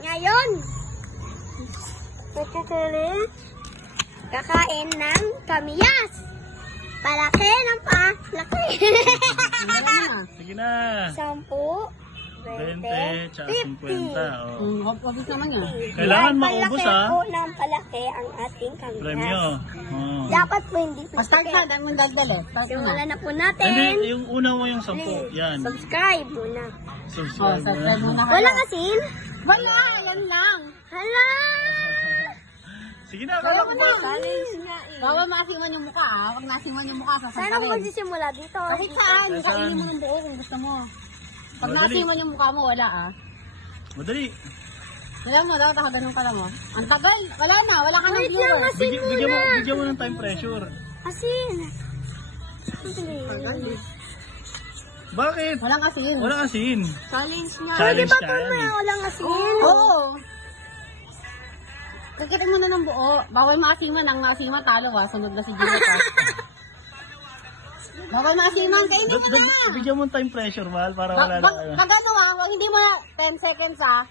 Ngayon, kakain ng kamiyas. Palaki ng palaki. Sige na. 10, 20, tsaka 50. Oh. Obvious naman yan. Kailangan maubos ha. Palaki po ng palaki ang ating kamiyas. Premyo. Oh. Dapat po hindi po. Start na, dahil mong dagdalo. Start na. Simulan na po natin. Hindi, yung una mo yung 10. Please, Yan. subscribe muna. Subscribe mo Subscribe na. muna kayo. Walang asin? Wala, yan lang. Hala! Sige na, kala ko ba? Bawal maasiman yung mukha ah. Pag nasiman yung mukha, Saan ako sasamparin. magsisimula? Dito? Kahit saan, kainin mo ng buo kung gusto mo. Pag Madali. nasiman yung mukha mo, wala ah. Madali. Wala mo, dapat ganun ka lang mo. Ang tagal, wala na, wala ka ng Wait lang, viewer. asin muna. Bigyan mo ng time pressure. Asin. Bakit? Walang asin. Walang asin. Challenge nga. Challenge Di ba ka po yan eh. walang asin? Oo. Kakitin mo na ng buo. Bawal maasiman. Ang maasiman, talo ah. Sunod na si Gino pa. Bawal maasiman. Kainin mo na. Bigyan mo ng time pressure, mahal, para wala na kayo. Pag ano ah, pag hindi mo na 10 seconds ah.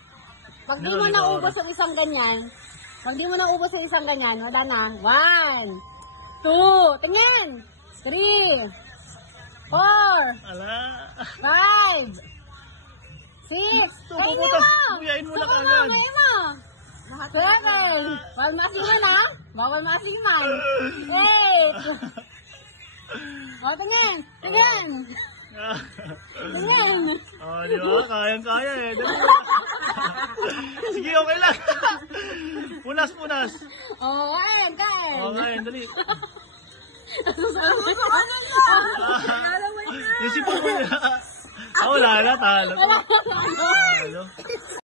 Pag di mo Ano, naubos oras? yung isang ganyan, pag di mo naubos yung isang ganyan, wala na. 1, 2, tingnan. 3, 4, Ala. 5, 6, kainin mo. Buyain mo na Saka kagad. kainin mo. 7, bawal maasiman ah. Bawal maasiman. 8, o tingnan, tingnan. Tingnan. Oh, di ba? Kayang-kaya eh. Dali. Sige, okay lang. Punas. O, kain, kain. Oh, ngayon, dali. Ano Isip mo na. Ah, wala na, talo. Talo.